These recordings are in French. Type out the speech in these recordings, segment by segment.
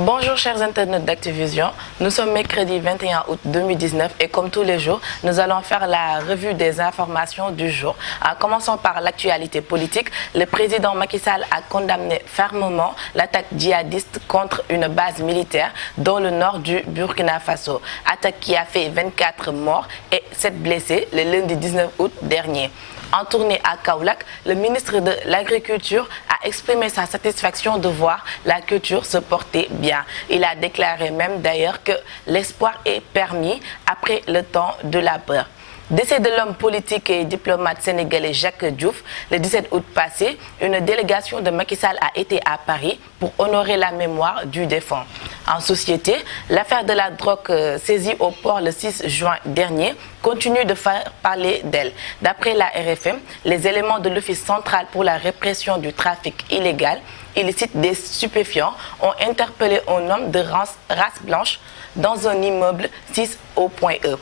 Bonjour chers internautes d'Activision, nous sommes mercredi 21 août 2019 et comme tous les jours, nous allons faire la revue des informations du jour. En commençant par l'actualité politique, le président Macky Sall a condamné fermement l'attaque djihadiste contre une base militaire dans le nord du Burkina Faso. Attaque qui a fait 24 morts et 7 blessés le lundi 19 août dernier. En tournée à Kaolack, le ministre de l'Agriculture a exprimé sa satisfaction de voir la culture se porter bien. Il a déclaré même d'ailleurs que l'espoir est permis après le temps de la peur. Décès de l'homme politique et diplomate sénégalais Jacques Diouf, le 17 août passé, une délégation de Macky Sall a été à Paris pour honorer la mémoire du défunt. En société, l'affaire de la drogue saisie au port le 6 juin dernier continue de faire parler d'elle. D'après la RFM, les éléments de l'Office central pour la répression du trafic illégal illicite des stupéfiants ont interpellé un homme de race blanche dans un immeuble 6 au point E.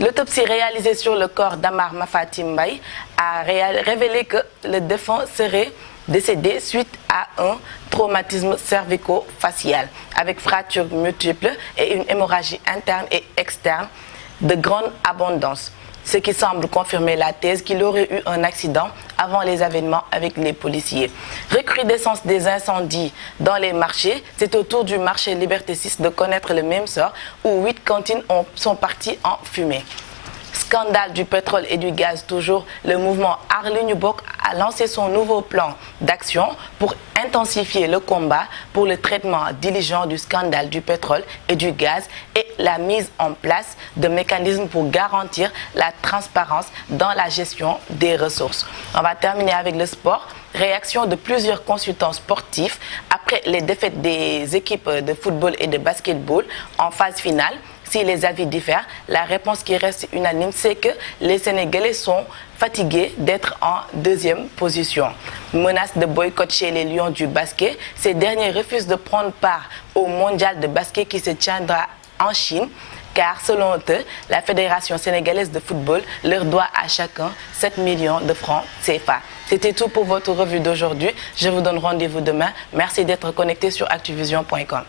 L'autopsie réalisée sur le corps d'Amar Mafati Mbaye a révélé que le défunt serait décédé suite à un traumatisme cervico-facial avec fractures multiples et une hémorragie interne et externe de grande abondance, ce qui semble confirmer la thèse qu'il aurait eu un accident avant les événements avec les policiers. Recrudescence des incendies dans les marchés, c'est au tour du marché Liberté 6 de connaître le même sort où 8 cantines sont parties en fumée. Scandale du pétrole et du gaz toujours, le mouvement Aar Li Ñu Bokk a lancé son nouveau plan d'action pour intensifier le combat pour le traitement diligent du scandale du pétrole et du gaz et la mise en place de mécanismes pour garantir la transparence dans la gestion des ressources. On va terminer avec le sport. Réaction de plusieurs consultants sportifs après les défaites des équipes de football et de basketball en phase finale. Si les avis diffèrent, la réponse qui reste unanime, c'est que les Sénégalais sont fatigués d'être en deuxième position. Menace de boycott chez les Lions du basket. Ces derniers refusent de prendre part au mondial de basket qui se tiendra en Chine, car selon eux, la Fédération sénégalaise de football leur doit à chacun 7 millions de francs CFA. C'était tout pour votre revue d'aujourd'hui. Je vous donne rendez-vous demain. Merci d'être connecté sur Activision.com.